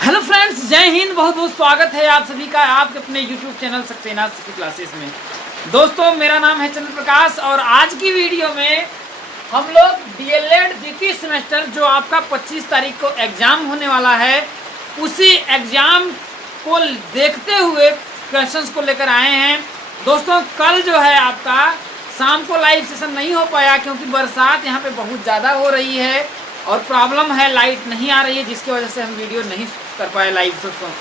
Hello friends, जय हिंद। बहुत बहुत स्वागत है आप सभी का आपके अपने YouTube channel Saxena city classes में। दोस्तों, मेरा नाम है चंद्र प्रकाश और आज की वीडियो में हम लोग डीएलएड द्वितीय सेमेस्टर जो आपका 25 तारीख को एग्जाम होने वाला है, उसी एग्जाम को देखते हुए क्वेश्चंस को लेकर आए हैं। दोस्तों, कल जो है आपका शाम को लाइव सेशन नहीं हो पाया क्योंकि बरसात यहाँ पे बहुत ज़्यादा हो रही है और प्रॉब्लम है, लाइट नहीं आ रही है, जिसकी वजह से हम वीडियो नहीं कर पाए लाइव सेशन।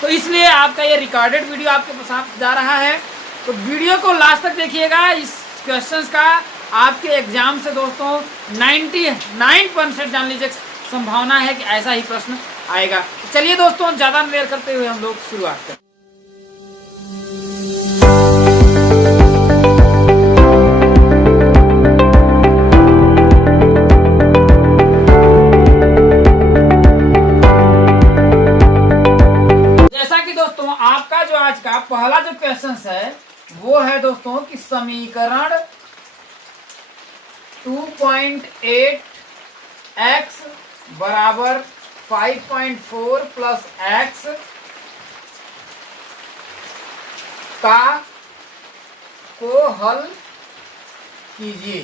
तो इसलिए आपका ये रिकॉर्डेड वीडियो आपके साथ जा रहा है, तो वीडियो को लास्ट तक देखिएगा। इस क्वेश्चंस का आपके एग्जाम से दोस्तों 99% जान लीजिए संभावना है कि ऐसा ही प्रश्न आएगा। चलिए दोस्तों, ज़्यादा देर करते हुए हम लोग शुरुआत करें। आज का पहला जो क्वेश्चन है वो है दोस्तों कि समीकरण 2.8x बराबर 5.4 प्लस x का को हल कीजिए।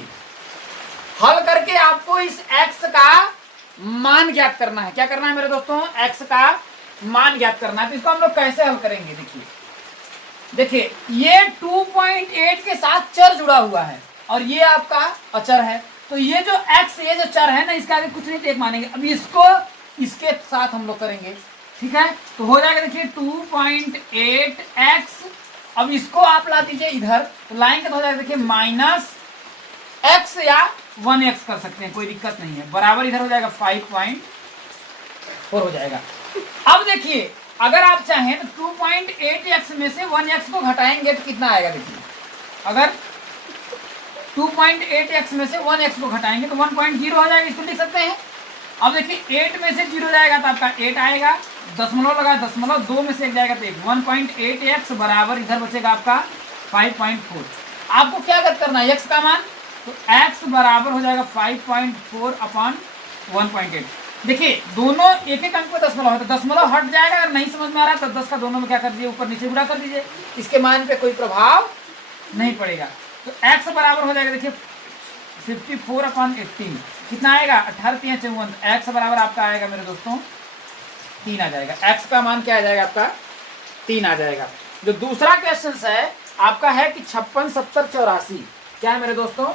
हल करके आपको इस x का मान ज्ञात करना है। क्या करना है मेरे दोस्तों? x का मान ज्ञात करना है। तो इसको हम लोग कैसे हल करेंगे? देखिए ये 2.8 के साथ चर जुड़ा हुआ है और ये आपका अचर है, तो ये जो x ये जो चर है ना, इसका आगे कुछ नहीं टेक मानेंगे। अब इसको इसके साथ हम लोग करेंगे, ठीक है? तो हो जाएगा देखिए 2.8x। अब इसको आप ला दीजिए इधर, तो लाएंगे तो हो जाएगा देखिए माइनस x या 1x कर सकते हैं, कोई दिक्कत नहीं है। बराबर इधर हो जाएगा 5.4 हो जाएगा। अब देखिए अगर आप चाहें तो 2.8x में से 1x को घटाएंगे तो कितना आएगा? देखिए अगर 2.8x में से 1x को घटाएंगे तो 1.0 हो जाएगा, इसको लिख सकते हैं। अब देखिए 8 में से 0 जाएगा तो आपका 8 आएगा, दशमलव लगा, दशमलव 2 में से 1 जाएगा तो 1.8x बराबर इधर बचेगा आपका 5.4। आपको क्या करना है? x का मान, तो x बराबर हो जाएगा 5.4 अपॉन 1.8। देखिए दोनों एक एक अंक पे दशमलव है तो दशमलव हट जाएगा। अगर नहीं समझ में आ रहा तो 10 का दोनों में क्या कर दीजिए, ऊपर नीचे गुणा कर दीजिए, इसके मान पे कोई प्रभाव नहीं पड़ेगा। तो x बराबर हो जाएगा देखिए 54 अपॉन 18। कितना आएगा? 18 3 54। x बराबर आपका आएगा मेरे दोस्तों 3 आ जाएगा। x का मान क्या आ जाएगा? आपका 3 आ जाएगा। जो दूसरा क्वेश्चन है आपका है कि 56 70 84 क्या है मेरे दोस्तों?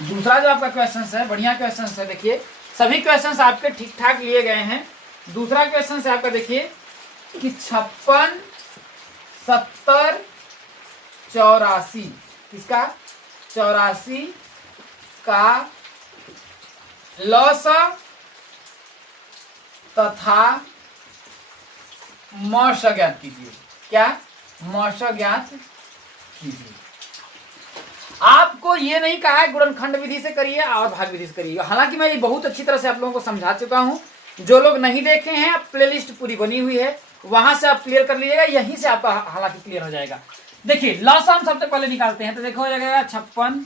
दूसरा जो आपका क्वेश्चन है बढ़िया क्वेश्चन है। देखिए सभी क्वेश्चंस आपके ठीक ठाक लिए गए हैं। दूसरा क्वेश्चन है आपका देखिए कि 56 70 84 किसका? 84 का लसा तथा मश ज्ञात कीजिए। क्या? मश ज्ञात कीजिए। आपको ये नहीं कहा है गुणनखंड विधि से करिए और भाग विधि से करिए, हालांकि मैं ये बहुत अच्छी तरह से आप लोगों को समझा चुका हूं। जो लोग नहीं देखे हैं, प्लेलिस्ट पूरी बनी हुई है, वहां से आप क्लियर कर लीजिएगा, यहीं से आपका हालांकि क्लियर हो जाएगा। देखिए लसा हम सबसे पहले निकालते हैं, तो देखो हो जाएगा 56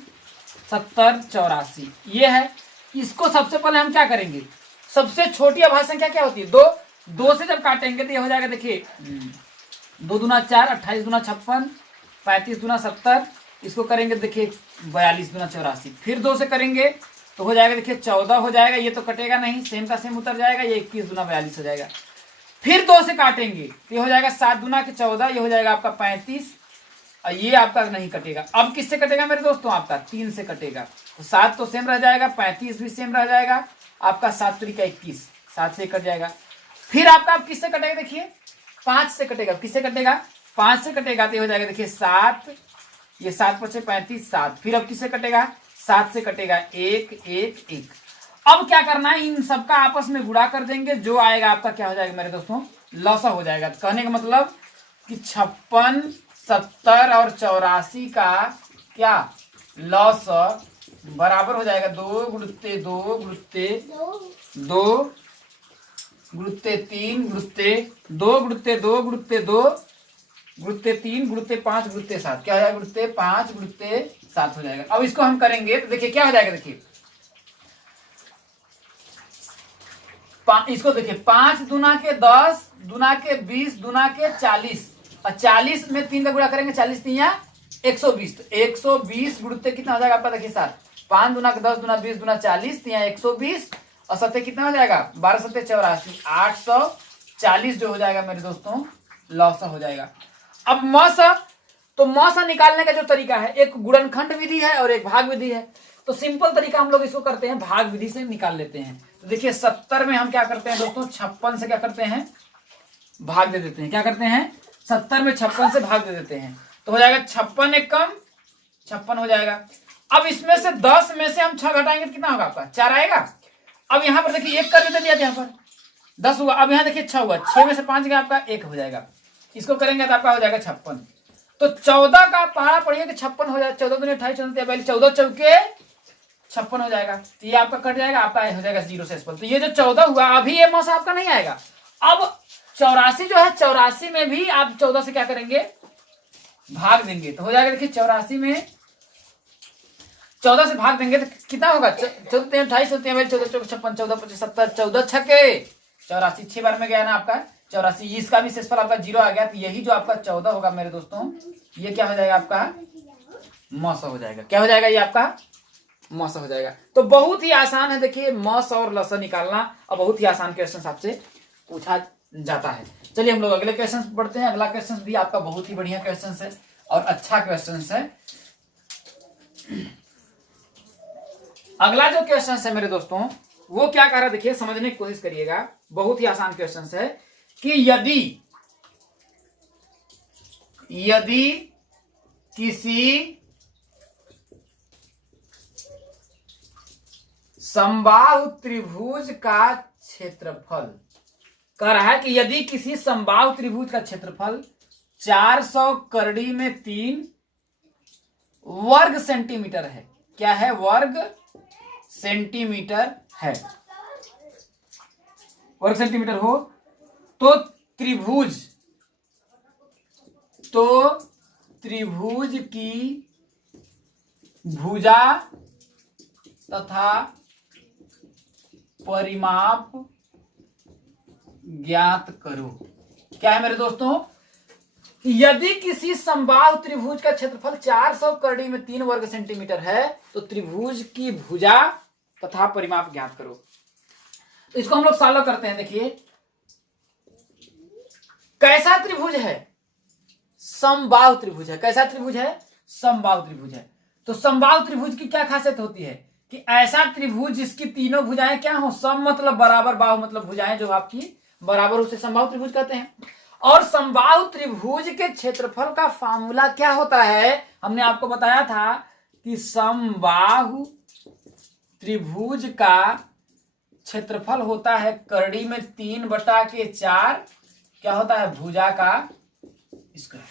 70 84 ये है। इसको सबसे पहले हम क्या करेंगे? सबसे छोटी अभाज्य संख्या क्या होती है? 2। 2 से जब काटेंगे तो ये हो जाएगा देखिए 2 दूना 4, 28 दूना 56, 35 दूना 70, इसको करेंगे देखिए 42 दूना 84, फिर 2 से करेंगे तो हो जाएगा देखिए 14 हो जाएगा। ये तो कटेगा नहीं, सेम का सेम उतर जाएगा, ये 21 दूना 42 हो जाएगा। फिर 2 से काटेंगे तो ये हो जाएगा 7 दूना के 14, ये हो जाएगा आपका 35, और ये आपका नहीं कटेगा। अब किससे कटेगा मेरे दोस्तों? आपका 3 से कटेगा, तो 7 तो सेम रह जाएगा, 35 भी सेम रह जाएगा आपका, 7 3 का 21, 7 से कट जाएगा। फिर आपका अब किससे कटेगा? देखिए 5 से कटेगा। किससे कटेगा? 5 से कटेगा तो हो जाएगा देखिए 7, ये 7 5 35 7। फिर अब किससे कटेगा? 7 से कटेगा 1 1 1। अब क्या करना है? इन सबका आपस में गुणा कर देंगे, जो आएगा आपका क्या हो जाएगा मेरे दोस्तों? लसा हो जाएगा। तो कहने का मतलब कि 56 70 और 84 का क्या लसा बराबर हो जाएगा 2 गुणुत्ते 2 गुणुत्ते 2 गुणुत्ते 3 गुणुत्ते 2 गुणुत्ते 2 गुणुत्ते 2 गुणुत्ते 3 गुणुत्ते 5 गुणुत्ते 7 क्या हो जाएगा? गुणुत्ते 5 गुणुत्ते 7 हो जाएगा। अब इसको हम करेंगे तो देखिए क्या हो जाएगा, देखिए इसको देखिए 5 दूना के 10 दूना के 20 दूना के 40 और 40 में 3 का गुणा करेंगे 40 3 120 तो 120 गुणते कितना हो जाएगा आपका देखिए सर 5 दूना के 10 दूना 20 दूना 40 3 120 और सत्ते कितना हो जाएगा 12 सत्ते 84 840 जो हो जाएगा मेरे दोस्तों लौसा हो जाएगा। अब मौसा तो मौसा निकालने का जो तरीका है एक गुणनखंड विधि है और एक भाग विधि है। तो सिंपल तरीका हम लोग इसको करते हैं भाग विधि से निकाल लेते हैं। तो देखिए 70 में हम क्या करते हैं दोस्तों 56 से क्या करते हैं भाग दे देते हैं। क्या करते हैं 70 में 56 से भाग दे देते हैं तो हो जाएगा 56 एक कम 56 हो जाएगा। अब इसमें से 10 में से हम 6 घटाएंगे तो कितना होगा आपका 4 आएगा। अब यहाँ पर देखिए 1 कर देते दिया यहाँ पर 10 हुआ। अब यहाँ देखिए 6 हुआ 6 में से 5 गया आपका 1 हो जाएगा। इसको करेंगे तो आपका हो जाएगा 56। तो 14 का पहाड़ा पढ़िए कि 56 हो जाएगा 14 दूनी 28 14 चौके 56 हो जाएगा। तो ये आपका कट जाएगा आपका हो जाएगा 0 से तो ये जो 14 हुआ अभी ये मौसा आपका नहीं आएगा। अब 84 जो है 84 में भी आप 14 से क्या करेंगे भाग देंगे तो हो जाएगा देखिए 84 में 14 से भाग देंगे तो कितना होगा 14 28 14 56 14 25 70 14 छक्के 84 6 बार में गया ना आपका 84। इसका भी शेषफल आपका 0 आ गया। तो यही जो आपका 14 होगा मेरे दोस्तों ये क्या हो जाएगा आपका मौसा हो जाएगा। क्या हो जाएगा ये आपका मौसा हो जाएगा। तो बहुत ही आसान है देखिए मौसा और लसा निकालना और बहुत ही आसान क्वेश्चन आपसे पूछा जाता है। चलिए हम लोग अगले क्वेश्चन पढ़ते हैं। अगला क्वेश्चन भी आपका बहुत ही बढ़िया क्वेश्चन है और अच्छा क्वेश्चन है। अगला जो क्वेश्चन है मेरे दोस्तों वो क्या कह रहा है देखिए समझने की कोशिश करिएगा। बहुत ही आसान क्वेश्चन है कि यदि किसी समबाहु त्रिभुज का क्षेत्रफल कह रहा है कि यदि किसी समबाहु त्रिभुज का क्षेत्रफल 400 करड़ी में 3 वर्ग सेंटीमीटर है। क्या है वर्ग सेंटीमीटर है। वर्ग सेंटीमीटर हो तो त्रिभुज की भुजा तथा परिमाप ज्ञात करो। क्या है मेरे दोस्तों यदि किसी समबाहु त्रिभुज का क्षेत्रफल 400 करड़ी में 3 वर्ग सेंटीमीटर है तो त्रिभुज की भुजा तथा परिमाप ज्ञात करो। तो इसको हम लोग सॉल्व करते हैं। देखिए कैसा त्रिभुज है समबाहु त्रिभुज है। कैसा त्रिभुज है समबाहु त्रिभुज है। तो समबाहु त्रिभुज की क्या खासियत होती है कि ऐसा त्रिभुज जिसकी तीनों भुजाएं क्या हो सम मतलब बराबर बाहु मतलब भुजाएं जो आपकी बराबर उसे समबाहु त्रिभुज कहते हैं। और समबाहु त्रिभुज के क्षेत्रफल का फार्मूला क्या होता है हमने आपको बताया था कि समबाहु त्रिभुज का क्षेत्रफल होता है करड़ी में 3/4 क्या होता है भुजा का स्क्वायर।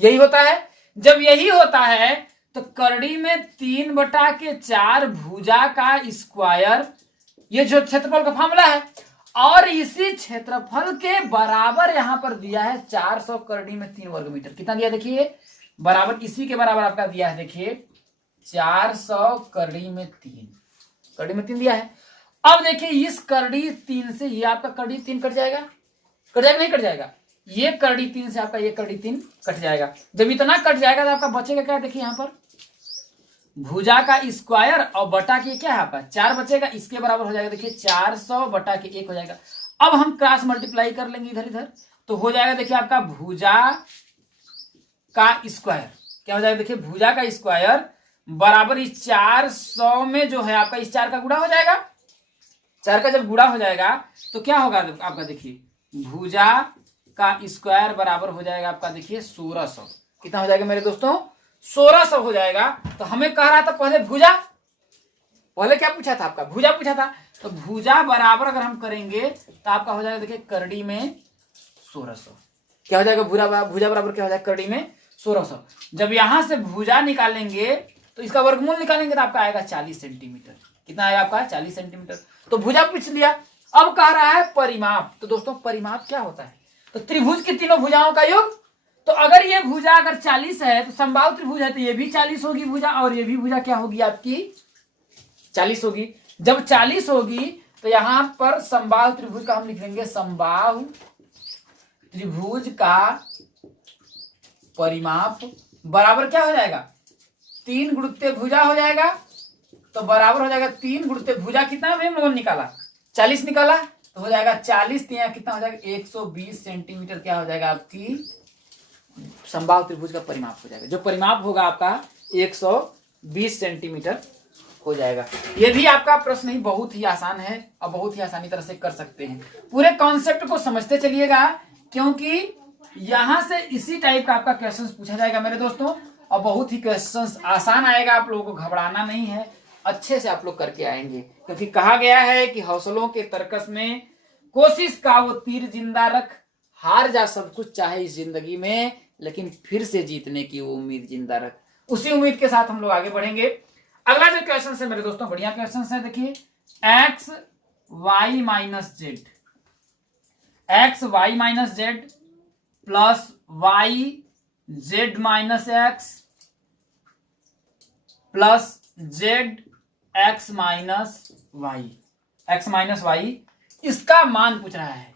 यही होता है। जब यही होता है तो करड़ी में 3/4 भुजा का स्क्वायर ये जो क्षेत्रफल का फार्मूला है और इसी क्षेत्रफल के बराबर यहां पर दिया है 400 करड़ी में 3 वर्ग मीटर। कितना दिया देखिए बराबर इसी के बराबर आपका दिया है देखिए 400 करड़ी में 3 दिया है। अब देखिए इस करड़ी 3 से ये आपका करड़ी 3 कट जाएगा नहीं कट जाएगा। ये करड़ी 3 से आपका ये करड़ी 3 कट जाएगा। जब इतना कट जाएगा तो आपका बचेगा क्या देखिए यहाँ पर भुजा का स्क्वायर और बटा के क्या है आपका 4 बचेगा। इसके बराबर हो जाएगा देखिए 400 बटा के 1 हो जाएगा। अब हम क्रॉस मल्टीप्लाई कर लेंगे इधर इधर तो हो जाएगा देखिए आपका भुजा का स्क्वायर। क्या हो जाएगा देखिए भुजा का स्क्वायर बराबर इस 400 में जो है आपका इस 4 का गुणा हो जाएगा। 4 का जब गुणा हो जाएगा तो क्या होगा आपका देखिए भुजा का स्क्वायर बराबर हो जाएगा आपका देखिए 1600। कितना हो जाएगा मेरे दोस्तों 1600 हो जाएगा। तो हमें कह रहा था पहले भुजा पहले क्या पूछा था आपका भुजा पूछा था। तो भुजा बराबर अगर हम करेंगे तो आपका हो जाएगा देखिए करड़ी में 1600। क्या हो जाएगा भुजा बराबर क्या हो जाएगा करड़ी में 1600। जब यहां से भुजा निकालेंगे तो इसका वर्गमूल निकालेंगे तो आपका आएगा 40 सेंटीमीटर। कितना आएगा आपका 40 सेंटीमीटर। तो भुजा पूछ लिया। अब कह रहा है परिमाप। तो दोस्तों परिमाप क्या होता है तो त्रिभुज की तीनों भुजाओं का योग। तो अगर ये भुजा अगर 40 है तो समबाहु त्रिभुज है तो ये भी 40 होगी भुजा और ये भी भुजा क्या होगी आपकी 40 होगी। जब 40 होगी तो यहां पर समबाहु त्रिभुज का हम लिख लेंगे समबाहु त्रिभुज का परिमाप बराबर क्या हो जाएगा, 3 गुणित भुजा हो जाएगा। तो बराबर हो जाएगा 3 गुणित भुजा कितना हम लोगों ने निकाला, 40 निकाला, तो हो जाएगा 40, यहाँ कितना हो जाएगा 120 सेंटीमीटर क्या हो जाएगा आपकी समबाहु त्रिभुज का परिमाप हो जाएगा। जो परिमाप होगा आपका 120 सेंटीमीटर हो जाएगा। ये भी आपका प्रश्न ही बहुत ही आसान है और बहुत ही आसानी तरह से कर सकते हैं। पूरे कॉन्सेप्ट को समझते चलिएगा, क्योंकि यहां से इसी टाइप का आपका क्वेश्चन पूछा जाएगा मेरे दोस्तों, और बहुत ही क्वेश्चन आसान आएगा। आप लोगों को घबराना नहीं है, अच्छे से आप लोग करके आएंगे, क्योंकि कहा गया है कि हौसलों के तरकस में कोशिश का वो तीर जिंदा रख, हार जा सब कुछ चाहे इस जिंदगी में, लेकिन फिर से जीतने की वो उम्मीद जिंदा रख। उसी उम्मीद के साथ हम लोग आगे बढ़ेंगे। अगला जो क्वेश्चन है मेरे दोस्तों, बढ़िया क्वेश्चन है, देखिए x y minus z, x y minus z plus y z minus x plus z x minus y, x minus y, इसका मान पूछ रहा है,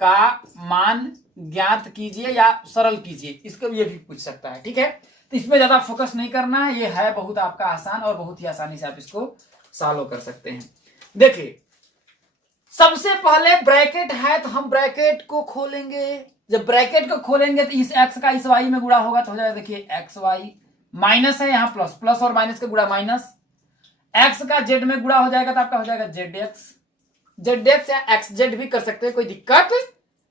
का मान ज्ञात कीजिए या सरल कीजिए, इसको ये भी पूछ सकता है। ठीक है, तो इसमें ज्यादा फोकस नहीं करना है, ये है बहुत आपका आसान और बहुत ही आसानी से आप इसको सॉल्व कर सकते हैं। देखिए सबसे पहले ब्रैकेट है तो हम ब्रैकेट को खोलेंगे। जब ब्रैकेट को खोलेंगे तो इस एक्स का इस वाई में गुणा होगा तो हो जाएगा, देखिए एक्स वाई, माइनस है यहाँ प्लस, प्लस और माइनस का गुणा माइनस, एक्स का जेड में गुणा हो जाएगा तो आपका हो जाएगा जेड एक्स, जेड एक्स या एक्स जेड भी कर सकते हैं, कोई दिक्कत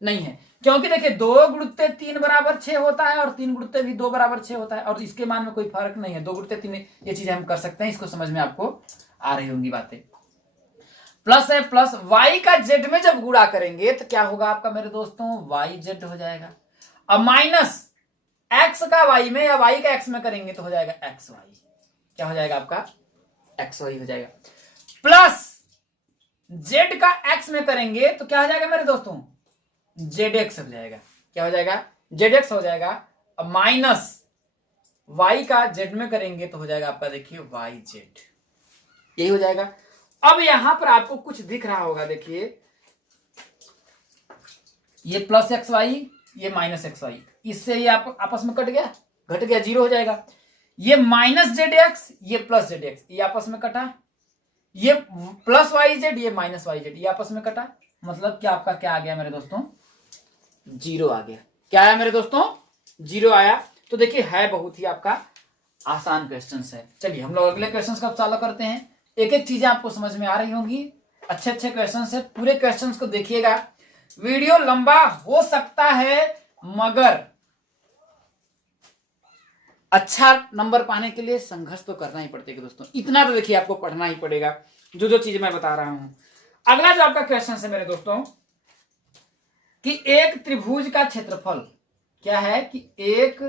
नहीं है। क्योंकि देखिए 2 गुणित 3 बराबर 6 होता है और 3 गुणित भी 2 बराबर 6 होता है, और इसके मान में कोई फर्क नहीं है। 2 गुणित 3 ये चीजें हम कर सकते हैं, इसको समझ में आपको आ रही होंगी बातें। प्लस है, प्लस वाई का जेड में जब गुणा करेंगे तो क्या होगा आपका मेरे दोस्तों, वाई जेड हो जाएगा। अब माइनस एक्स का वाई में या वाई का एक्स में करेंगे तो हो जाएगा एक्स वाई, क्या हो जाएगा आपका एक्स वाई हो जाएगा। प्लस जेड का एक्स में करेंगे तो क्या हो जाएगा मेरे दोस्तों, जेड एक्स हो जाएगा, क्या हो जाएगा जेड एक्स हो जाएगा। अब माइनस वाई का जेड में करेंगे तो हो जाएगा आपका, देखिए वाई जेड, यही हो जाएगा। अब यहां पर आपको कुछ दिख रहा होगा, देखिए ये प्लस एक्स वाई, ये माइनस एक्स वाई, इससे ये आप आपस में कट गया, घट गया, 0 हो जाएगा। ये माइनस जेड एक्स, ये प्लस जेड एक्स, ये आपस में कटा, ये प्लस वाई जेड, ये माइनस वाई जेड, ये आपस में कटा, मतलब कि आपका क्या आ गया मेरे दोस्तों, 0 आ गया। क्या आया मेरे दोस्तों, 0 आया। तो देखिए है बहुत ही आपका आसान क्वेश्चन है। चलिए हम लोग अगले क्वेश्चन का सॉल्व करते हैं। एक एक चीजें आपको समझ में आ रही होंगी, अच्छे अच्छे क्वेश्चन है, पूरे क्वेश्चन को देखिएगा। वीडियो लंबा हो सकता है मगर अच्छा नंबर पाने के लिए संघर्ष तो करना ही पड़ेगा दोस्तों, इतना तो देखिए आपको पढ़ना ही पड़ेगा जो जो चीज मैं बता रहा हूं। अगला जो आपका क्वेश्चन है मेरे दोस्तों कि एक त्रिभुज का क्षेत्रफल क्या है, कि एक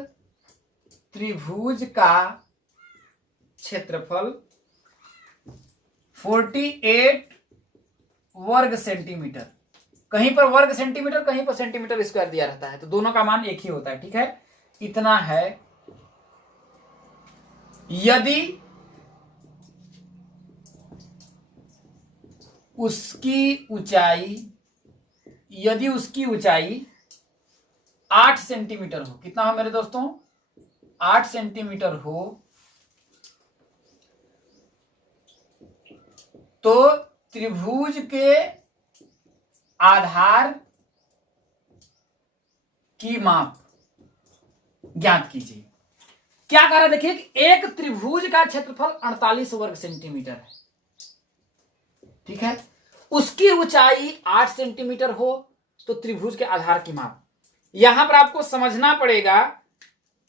त्रिभुज का क्षेत्रफल 48 वर्ग सेंटीमीटर, कहीं पर वर्ग सेंटीमीटर कहीं पर सेंटीमीटर स्क्वायर दिया रहता है, तो दोनों का मान एक ही होता है। ठीक है, इतना है यदि उसकी ऊंचाई 8 सेंटीमीटर हो, कितना हो मेरे दोस्तों, 8 सेंटीमीटर हो, तो त्रिभुज के आधार की माप ज्ञात कीजिए। क्या कह रहा है, देखिए कि एक त्रिभुज का क्षेत्रफल 48 वर्ग सेंटीमीटर है, ठीक है, उसकी ऊंचाई 8 सेंटीमीटर हो तो त्रिभुज के आधार की माप। यहां पर आपको समझना पड़ेगा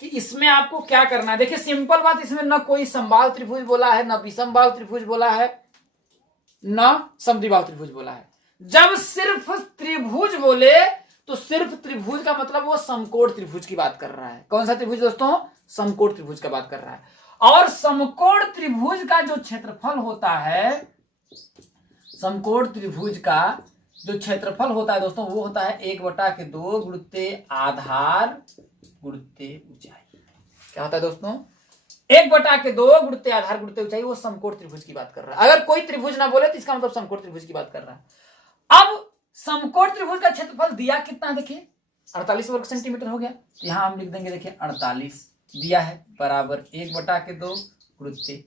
कि इसमें आपको क्या करना है। देखिए सिंपल बात, इसमें न कोई समबाहु त्रिभुज बोला है, न विषमबाहु त्रिभुज बोला है, न समद्विबाहु त्रिभुज बोला है। जब सिर्फ त्रिभुज बोले तो सिर्फ त्रिभुज का मतलब वो समकोण त्रिभुज की बात कर रहा है। कौन सा त्रिभुज दोस्तों, समकोण त्रिभुज का बात कर रहा है। और समकोण त्रिभुज का जो क्षेत्रफल होता है, समकोण त्रिभुज का जो क्षेत्रफल होता है दोस्तों, वो होता है 1/2 गुणित आधार गुणित ऊंचाई। क्या होता है दोस्तों, 1/2 गुणित आधार गुणित ऊंचाई, वो समकोण त्रिभुज की बात कर रहा है। अगर कोई त्रिभुज ना बोले तो इसका मतलब समकोण त्रिभुज की बात कर रहा है। अब समकोण त्रिभुज का क्षेत्रफल दिया कितना, देखिए 48 वर्ग सेंटीमीटर हो गया। तो यहां हम लिख देंगे, देखिए 48 दिया है बराबर 1/2 गुणित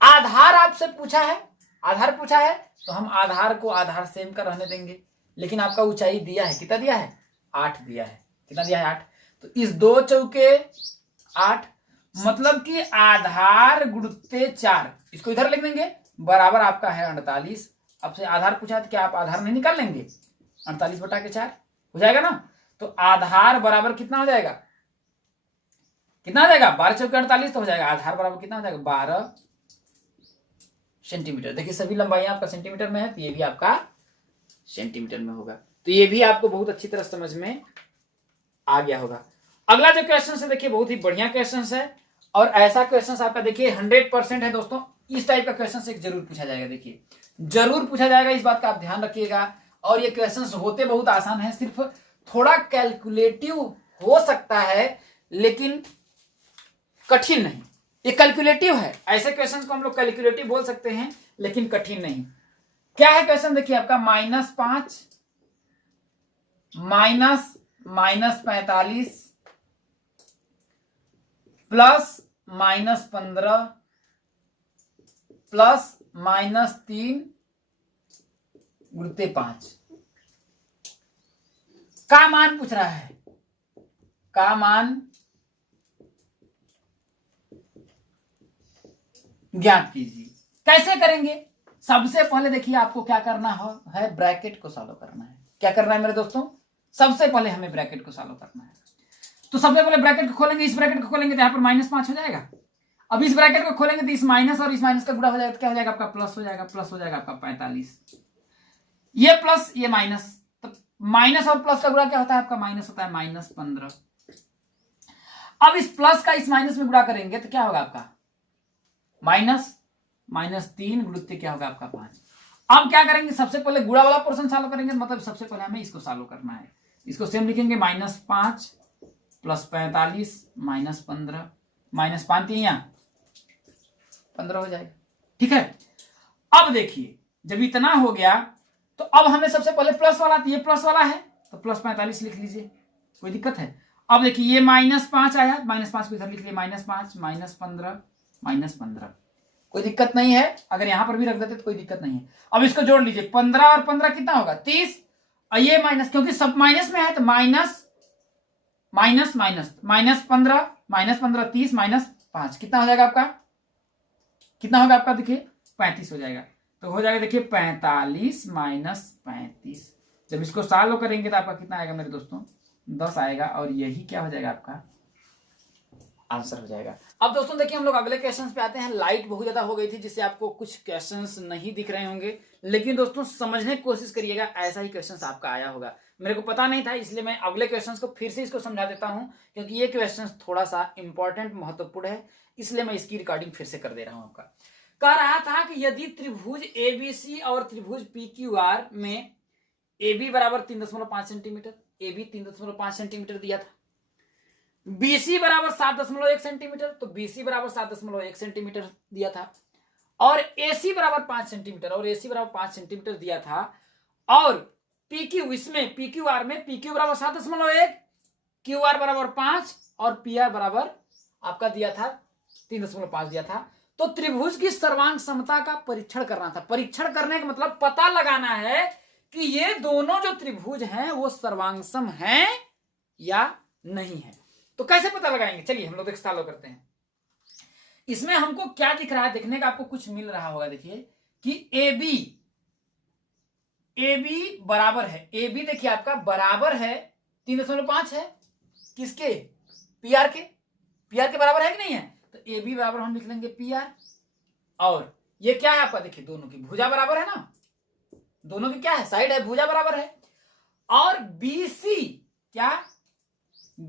आधार आपसे पूछा है, आधार पूछा है तो हम आधार को आधार सेम का रहने देंगे, लेकिन आपका ऊंचाई दिया है, कितना दिया है 8 दिया है, कितना दिया है 8। तो इस 2 चौके 8, मतलब कि आधार गुणित 4, इसको इधर लिख देंगे बराबर आपका है 48। अब से आधार पूछा है तो क्या आप आधार नहीं निकाल लेंगे, 48/4 हो जाएगा ना। तो आधार बराबर कितना हो जाएगा, कितना हो जाएगा 12 चौके 48 तो हो जाएगा आधार बराबर कितना हो जाएगा 12 सेंटीमीटर। देखिए सभी लंबाइयां आपका सेंटीमीटर में है, तो ये भी आपका सेंटीमीटर में होगा। तो ये भी आपको बहुत अच्छी तरह समझ में आ गया होगा। अगला जो क्वेश्चन है देखिए बहुत ही बढ़िया क्वेश्चन है, और ऐसा क्वेश्चन आपका देखिए 100% है दोस्तों। इस टाइप का क्वेश्चन एक जरूर पूछा जाएगा, देखिए जरूर पूछा जाएगा, इस बात का आप ध्यान रखिएगा। और ये क्वेश्चन होते बहुत आसान है, सिर्फ थोड़ा कैलकुलेटिव हो सकता है लेकिन कठिन नहीं। ये कैलकुलेटिव है, ऐसे क्वेश्चन को हम लोग कैलकुलेटिव बोल सकते हैं लेकिन कठिन नहीं। क्या है क्वेश्चन, देखिए आपका -5 -45 प्लस -15 प्लस -3 गुणित 5 का मान पूछ रहा है, का मान ज्ञात कीजिए। कैसे करेंगे, सबसे पहले देखिए आपको क्या करना है, ब्रैकेट को सॉल्व करना है। क्या करना है मेरे दोस्तों, सबसे पहले हमें ब्रैकेट को सॉल्व करना है। तो सबसे पहले ब्रैकेट को खोलेंगे, इस ब्रैकेट को खोलेंगे तो यहाँ पर -5 हो जाएगा। अब इस ब्रैकेट को खोलेंगे तो इस माइनस और इस माइनस का गुणा हो जाएगा तो क्या हो जाएगा आपका प्लस हो जाएगा, प्लस हो जाएगा आपका 45। ये प्लस ये माइनस, तो माइनस और प्लस का गुणा क्या होता है आपका माइनस होता है -15। अब इस प्लस का इस माइनस में गुणा करेंगे तो क्या होगा आपका -3 गुणित क्या होगा आपका 5। अब क्या करेंगे, सबसे पहले गुणा वाला पोर्शन सॉल्व करेंगे, मतलब सबसे पहले हमें इसको सॉल्व करना है। इसको सेम लिखेंगे -5 प्लस 45 -15 -5 15 हो जाएगा, ठीक है। अब देखिए जब इतना हो गया तो अब हमें सबसे पहले प्लस वाला, तो ये प्लस वाला है तो प्लस 45 लिख लीजिए, कोई दिक्कत है। अब देखिए ये -5 आया, -5 को इधर लिख लिए -5 -15 -15, कोई दिक्कत नहीं है। अगर यहां पर भी रख देते तो कोई दिक्कत नहीं है। अब इसको जोड़ लीजिए, 15 और 15 कितना होगा 30, और ये माइनस, क्योंकि सब माइनस में है तो माइनस -15 -15 30 -5 कितना हो जाएगा आपका, कितना होगा आपका देखिए 35 हो जाएगा। तो हो जाएगा देखिए 45 -35। जब इसको सॉल्व करेंगे तो आपका कितना आएगा मेरे दोस्तों 10 आएगा, और यही क्या हो जाएगा आपका आंसर हो जाएगा। अब दोस्तों देखिए हम लोग अगले क्वेश्चन पे आते हैं। लाइट बहुत ज्यादा हो गई थी जिससे आपको कुछ क्वेश्चंस नहीं दिख रहे होंगे, लेकिन दोस्तों समझने की कोशिश करिएगा, ऐसा ही क्वेश्चंस आपका आया होगा। मेरे को पता नहीं था इसलिए मैं अगले क्वेश्चंस को फिर से इसको समझा देता हूं, क्योंकि ये क्वेश्चंस थोड़ा सा इंपॉर्टेंट महत्वपूर्ण है, इसलिए मैं इसकी रिकॉर्डिंग फिर से कर दे रहा हूं। आपका कह रहा था कि यदि त्रिभुज एबीसी और त्रिभुज पीक्यूआर में AB बराबर 3.5 सेंटीमीटर, AB 3.5 सेंटीमीटर दिया था, BC बराबर 7.1 सेंटीमीटर, तो BC बराबर 7.1 सेंटीमीटर दिया था, और AC बराबर 5 सेंटीमीटर और AC बराबर 5 सेंटीमीटर दिया था, और PQ इसमें PQR में PQ बराबर 7.1, QR बराबर 5 और PR बराबर आपका दिया था 3.5 दिया था। तो त्रिभुज की सर्वांग समता का परीक्षण करना था। परीक्षण करने का मतलब पता लगाना है कि ये दोनों जो त्रिभुज हैं वो सर्वांगसम हैं या नहीं है। तो कैसे पता लगाएंगे, चलिए हम लोग एक सॉल्व करते हैं। इसमें हमको क्या दिख रहा है, देखने का आपको कुछ मिल रहा होगा, देखिए कि AB बराबर है, AB देखिए आपका बराबर है 3.5 है किसके, PR के बराबर है कि नहीं है। तो AB बराबर हम लिख लेंगे PR, और ये क्या है आपका देखिए दोनों की भुजा बराबर है ना, दोनों की क्या है साइड है, भुजा बराबर है। और BC क्या,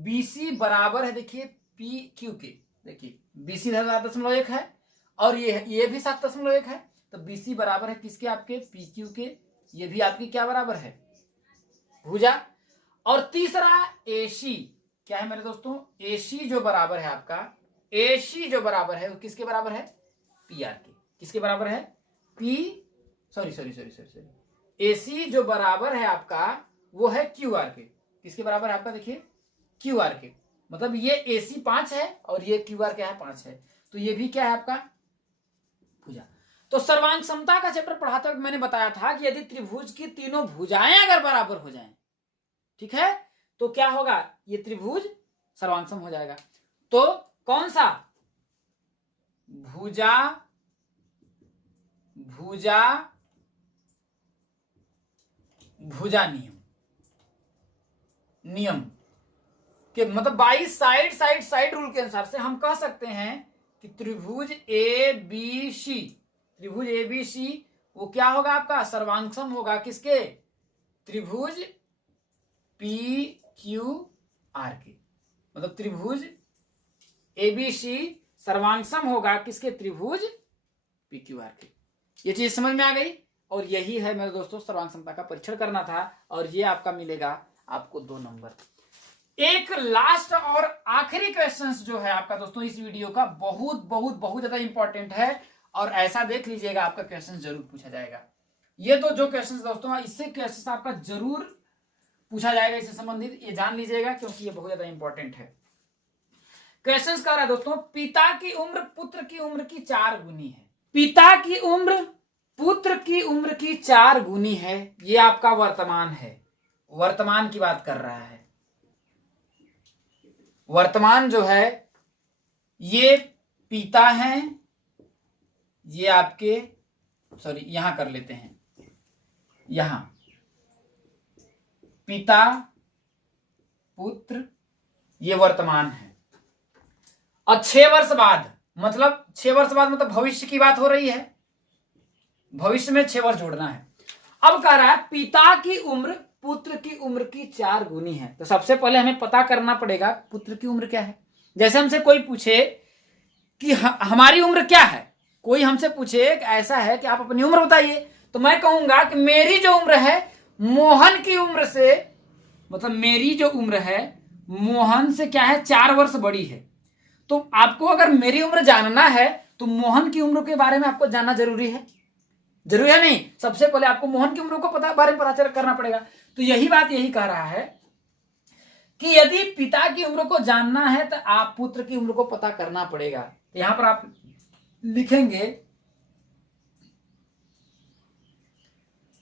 BC बराबर है देखिए PQ के, देखिए BC 7.1 है और ये भी 7.1 है, तो BC बराबर है किसके आपके PQ के, ये भी आपकी क्या बराबर है भुजा। और तीसरा AC क्या है मेरे दोस्तों, AC जो बराबर है आपका AC जो बराबर है वो किसके बराबर है, PR के। किसके बराबर है, सॉरी AC जो बराबर है आपका वो है QR के। किसके बराबर है आपका, देखिए QR के। मतलब ये AC 5 है और ये QR क्या है, 5 है। तो ये भी क्या है आपका भुजा। तो सर्वांग समता का चैप्टर पढ़ाते वक्त मैंने बताया था कि यदि त्रिभुज की तीनों भुजाएं अगर बराबर हो जाएं, ठीक है, तो क्या होगा, ये त्रिभुज सर्वांगसम हो जाएगा। तो कौन सा, भुजा भुजा भुजा नियम के मतलब 22 साइड रूल के अनुसार से हम कह सकते हैं कि त्रिभुज ABC, त्रिभुज ABC वो क्या होगा आपका, सर्वांगसम होगा किसके, त्रिभुज PQR के। मतलब त्रिभुज ABC सर्वांगसम होगा किसके, त्रिभुज PQR के। ये चीज समझ में आ गई। और यही है मेरे दोस्तों, सर्वांग समता का परीक्षण करना था और ये आपका मिलेगा आपको 2 नंबर। एक लास्ट और आखिरी क्वेश्चंस जो है आपका दोस्तों इस वीडियो का बहुत ज्यादा इंपॉर्टेंट है और ऐसा देख लीजिएगा आपका क्वेश्चन जरूर पूछा जाएगा। ये तो जो क्वेश्चन दोस्तों इससे क्वेश्चन आपका जरूर पूछा जाएगा, इससे संबंधित ये जान लीजिएगा क्योंकि ये बहुत ज्यादा इंपॉर्टेंट है। क्वेश्चन कर रहा है दोस्तों, पिता की उम्र पुत्र की उम्र की 4 गुनी है। पिता की उम्र पुत्र की उम्र की 4 गुनी है। ये आपका वर्तमान है, वर्तमान की बात कर रहा है। वर्तमान जो है ये पिता हैं, ये आपके सॉरी यहां कर लेते हैं, यहां पिता पुत्र ये वर्तमान है। और 6 वर्ष बाद मतलब 6 वर्ष बाद मतलब भविष्य की बात हो रही है, भविष्य में 6 वर्ष जोड़ना है। अब कह रहा है पिता की उम्र पुत्र की उम्र की 4 गुनी है। तो सबसे पहले हमें पता करना पड़ेगा पुत्र की उम्र क्या है। जैसे हमसे कोई पूछे कि हमारी उम्र क्या है, कोई हमसे पूछे ऐसा है कि आप अपनी उम्र बताइए, तो मैं कहूंगा कि मेरी जो उम्र है मोहन की उम्र से, मतलब मेरी जो उम्र है मोहन से क्या है 4 वर्ष बड़ी है। तो आपको अगर मेरी उम्र जानना है तो मोहन की उम्र के बारे में आपको जानना जरूरी है, जरूरी है नहीं, सबसे पहले आपको मोहन की उम्र को बारे में पता करना पड़ेगा। तो यही बात यही कह रहा है कि यदि पिता की उम्र को जानना है तो आप पुत्र की उम्र को पता करना पड़ेगा। तो यहां पर आप लिखेंगे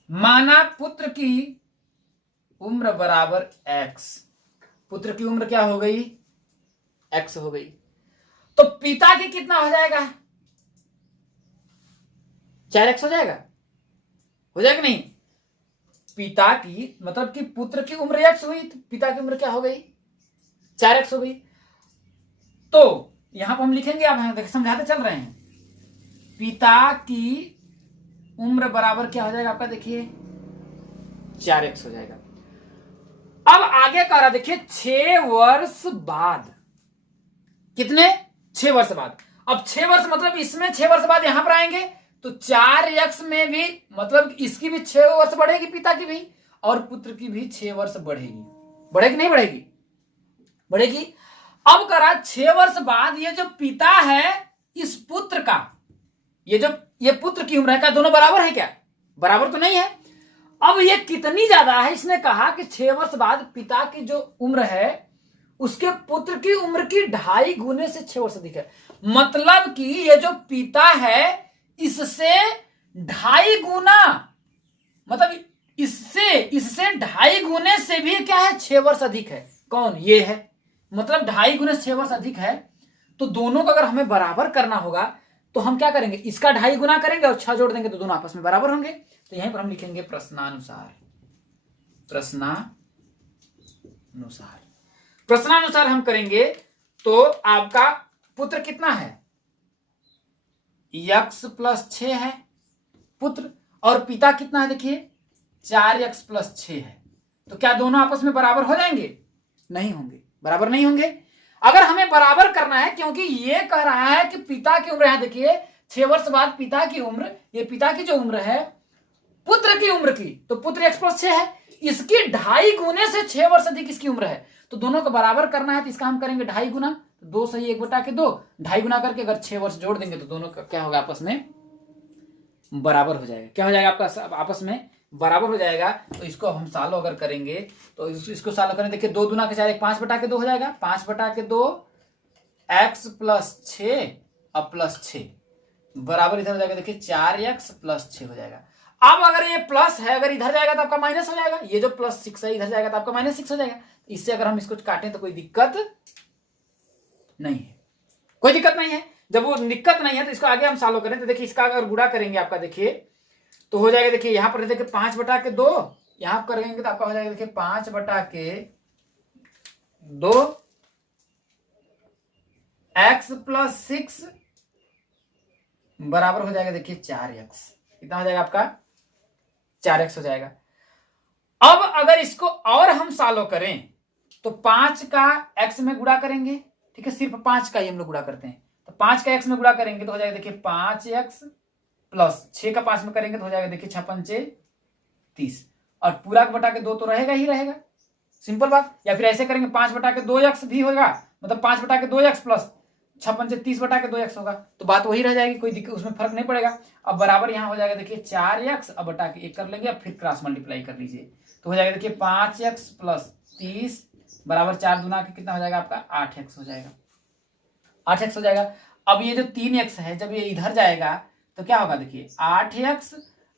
माना पुत्र की उम्र बराबर x, पुत्र की उम्र क्या हो गई, x हो गई। तो पिता की कितना हो जाएगा, 4x हो जाएगा, हो जाएगा नहीं। पिता की मतलब कि पुत्र की उम्र x हुई तो पिता की उम्र क्या हो गई, 4x हो गई। तो यहां पर हम लिखेंगे, आप यहां समझाते चल रहे हैं, पिता की उम्र बराबर क्या हो जाएगा आपका, देखिए 4x हो जाएगा। अब आगे कह रहा देखिए 6 वर्ष बाद, कितने 6 वर्ष बाद। अब 6 वर्ष मतलब इसमें 6 वर्ष बाद यहां पर आएंगे तो 4x में भी मतलब इसकी भी 6 वर्ष बढ़ेगी, पिता की भी और पुत्र की भी 6 वर्ष बढ़ेगी। बढ़ेगी नहीं बढ़ेगी, बढ़ेगी। अब करा 6 वर्ष बाद ये जो पिता है इस पुत्र का, ये पुत्र की उम्र है, क्या दोनों बराबर है क्या, बराबर तो नहीं है। अब ये कितनी ज्यादा है, इसने कहा कि 6 वर्ष बाद पिता की जो उम्र है उसके पुत्र की उम्र की 2.5 गुने से 6 वर्ष अधिक है। मतलब कि ये जो पिता है इससे 2.5 गुना, मतलब इससे 2.5 गुने से भी क्या है 6 वर्ष अधिक है। कौन, ये है, मतलब 2.5 गुने 6 वर्ष अधिक है। तो दोनों को अगर हमें बराबर करना होगा तो हम क्या करेंगे, इसका 2.5 गुना करेंगे और 6 जोड़ देंगे तो दोनों आपस में बराबर होंगे। तो यहीं पर हम लिखेंगे प्रश्नानुसार, प्रश्नानुसार हम करेंगे तो आपका पुत्र कितना है, x + 6 है पुत्र, और पिता कितना है देखिए 4x + 6 है। तो क्या दोनों आपस में बराबर हो जाएंगे, नहीं होंगे, बराबर नहीं होंगे। अगर हमें बराबर करना है, क्योंकि ये कह रहा है कि पिता की उम्र है, देखिए 6 वर्ष बाद पिता की उम्र, ये पिता की जो उम्र है पुत्र की उम्र की, तो पुत्र x + 6 है, इसकी 2.5 गुने से 6 वर्ष अधिक इसकी उम्र है। तो दोनों को बराबर करना है तो इसका हम करेंगे 2.5 गुना, तो 2 सही 1/2, 2.5 गुना करके अगर 6 वर्ष जोड़ देंगे तो दोनों का क्या होगा, आपस में बराबर हो जाएगा। क्या हो जाएगा आपका, आपस में बराबर हो जाएगा। तो इसको हम सालों अगर करेंगे तो इसको सालों करें, देखिए 2 दूना के 4, 5/2 हो जाएगा, 5/2 x + 6 अब +6 बराबर इधर हो जाएगा, देखिए 4x + 6 हो जाएगा। अब अगर ये प्लस है, अगर इधर जाएगा तो आपका माइनस हो जाएगा, ये जो +6 है इधर जाएगा तो आपका -6 हो जाएगा। इससे अगर हम इसको काटें तो कोई दिक्कत नहीं है, कोई दिक्कत नहीं है। जब वो दिक्कत नहीं है तो इसको आगे हम सॉल्व करें तो देखिए इसका अगर गुणा करेंगे आपका देखिए तो हो जाएगा, देखिए यहां पर देखिए 5/2, यहां करेंगे तो आपका हो जाएगा देखिए 5/2 x + 6 बराबर हो जाएगा देखिए 4x। कितना हो जाएगा आपका, 4x हो जाएगा। अब अगर इसको और हम सॉल्व करें तो 5 का x में गुणा करेंगे, ठीक है, सिर्फ 5 का ही हम लोग गुणा करते हैं, तो 5 का x में गुणा करेंगे तो हो जाएगा देखिए 5x + 6 का 5 में करेंगे तो हो जाएगा देखिए 6×5 = 30 और पूरा बटा के 2 तो रहेगा ही रहेगा, सिंपल बात। या फिर ऐसे करेंगे 5/2x भी होगा, मतलब 5/2x + 6×5 = 30/2x होगा, तो बात वही रह जाएगी, कोई दिक्कत उसमें फर्क नहीं पड़ेगा। अब बराबर यहां हो जाएगा देखिए 4x अब बटा के 1 कर लेंगे, अब फिर क्रॉस मल्टीप्लाई कर लीजिए तो हो जाएगा देखिए 5x + 30 बराबर 4 दूना के कितना हो जाएगा आपका 8x हो जाएगा, 8x हो जाएगा। अब ये जो 3x है जब ये इधर जाएगा तो क्या होगा, देखिए 8x,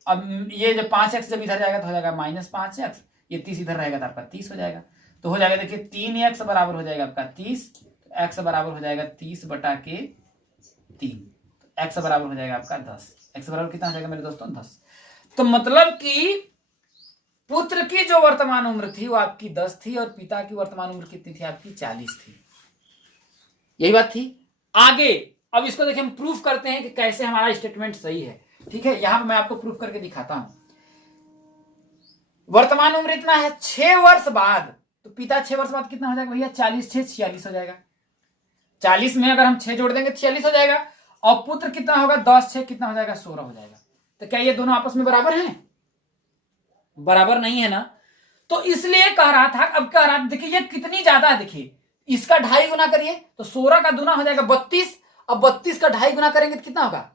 अब ये जो 5x जब इधर जाएगा तो हो जाएगा -5x, ये 30 इधर रहेगा तो आपका 30 हो जाएगा, तो हो जाएगा देखिए 3x बराबर हो जाएगा आपका 30, x बराबर हो जाएगा 30/3, x बराबर हो जाएगा आपका 10। x बराबर कितना हो जाएगा मेरे दोस्तों, 10। तो मतलब कि पुत्र की जो वर्तमान उम्र थी वो आपकी 10 थी और पिता की वर्तमान उम्र कितनी थी, आपकी 40 थी। यही बात थी। आगे अब इसको देखिए हम प्रूफ करते हैं कि कैसे हमारा स्टेटमेंट सही है, ठीक है। यहां पर मैं आपको प्रूफ करके दिखाता हूं। वर्तमान उम्र इतना है, 6 वर्ष बाद, तो पिता 6 वर्ष बाद कितना हो जाएगा भैया, 40 6 46 हो जाएगा। 40 में अगर हम 6 जोड़ देंगे 46 हो जाएगा और पुत्र कितना होगा, 10 6 कितना हो जाएगा, 16 हो जाएगा। तो क्या ये दोनों आपस में बराबर हैं, बराबर नहीं है ना, तो इसलिए कह रहा था। अब कह रहा देखिए ये कितनी ज्यादा है, देखिए इसका 2.5 गुना करिए तो 16 का दूना हो जाएगा 32, अब 32 का 2.5 गुना करेंगे तो कितना होगा,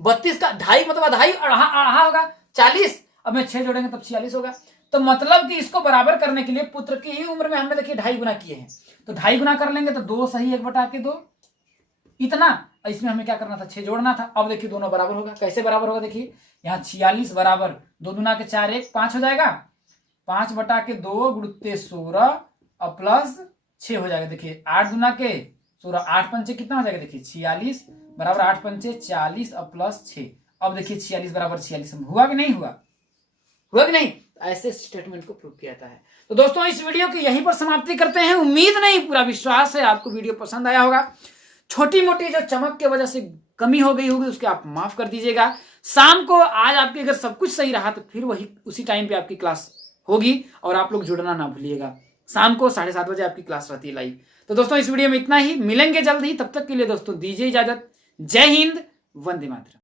32 का 2.5 मतलब 2.5 अढ़ा होगा 40, अब में 6 जोड़ेंगे तब 46 होगा। तो मतलब कि इसको बराबर करने के लिए पुत्र की ही उम्र में हमने देखिए 2.5 गुना किए हैं, तो 2.5 गुना कर लेंगे तो 2 सही 1/2 इतना, इसमें हमें क्या करना था, 6 जोड़ना था। अब देखिए दोनों बराबर होगा, कैसे बराबर होगा, देखिए यहाँ 46 बराबर 2 दूना के 4 1 5 हो जाएगा, 5/2 गुणित 16 और प्लस 6 हो जाएगा। देखिए 8 दूना के 16, 8×5 कितना हो जाएगा, देखिए 46 बराबर 8×5 40 और प्लस 6। अब देखिए 46 बराबर 46 हुआ कि नहीं हुआ, हुआ कि नहीं। ऐसे स्टेटमेंट को प्रूव किया जाता है। तो दोस्तों इस वीडियो की यहीं पर समाप्ति करते हैं। उम्मीद नहीं पूरा विश्वास है आपको वीडियो पसंद आया होगा। छोटी मोटी जो चमक की वजह से कमी हो गई होगी उसके आप माफ कर दीजिएगा। शाम को आज आपके अगर सब कुछ सही रहा तो फिर वही उसी टाइम पे आपकी क्लास होगी और आप लोग जुड़ना ना भूलिएगा। शाम को 7:30 बजे आपकी क्लास रहती है लाइव। तो दोस्तों इस वीडियो में इतना ही, मिलेंगे जल्द ही, तब तक के लिए दोस्तों दीजिए इजाजत। जय हिंद, वंदे मातरम।